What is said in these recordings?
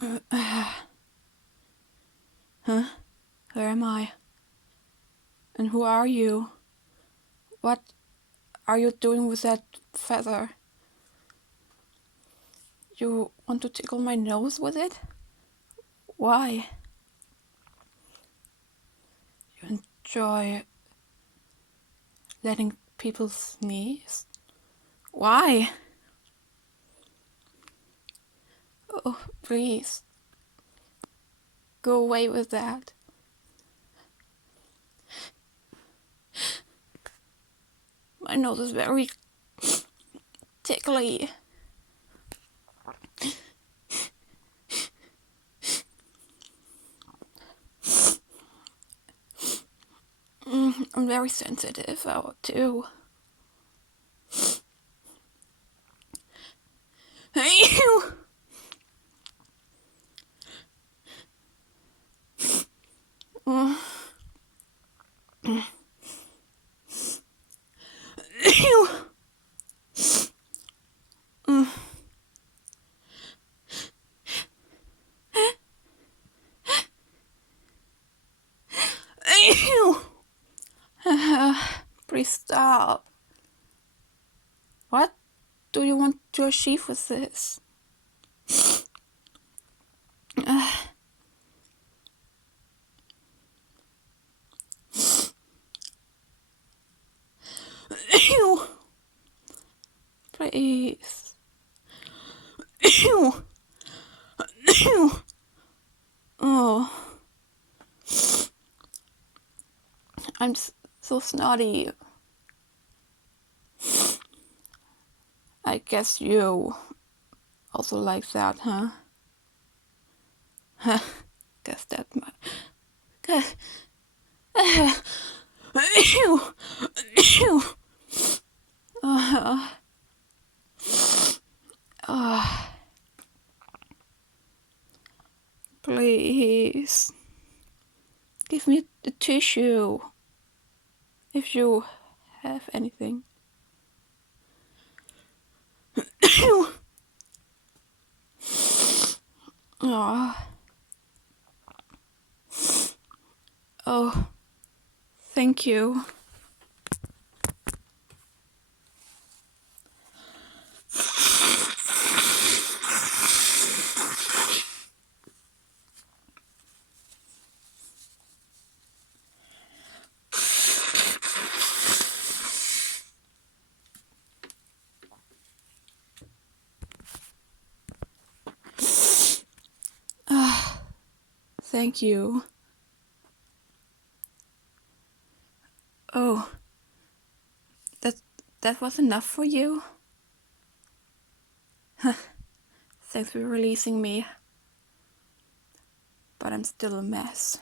Huh? Where am I? And who are you? What are you doing with that feather? You want to tickle my nose with it? Why? You enjoy letting people sneeze? Why? Oh, please. Go away with that. My nose is very tickly. I'm very sensitive too. Ew! Ew! Ew! Please stop. What do you want to achieve with this? Ew! Please. Ew! Ew! Oh, I'm so snotty. I guess you also like that, huh? Guess that might. Ew! Ew! Please. Give me the tissue. If you have anything. Ew! Oh. Oh. Thank you. Thank you. Oh. That was enough for you? Thanks for releasing me. But I'm still a mess.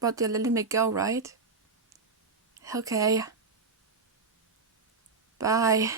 But you're letting me go, right? Okay. Bye.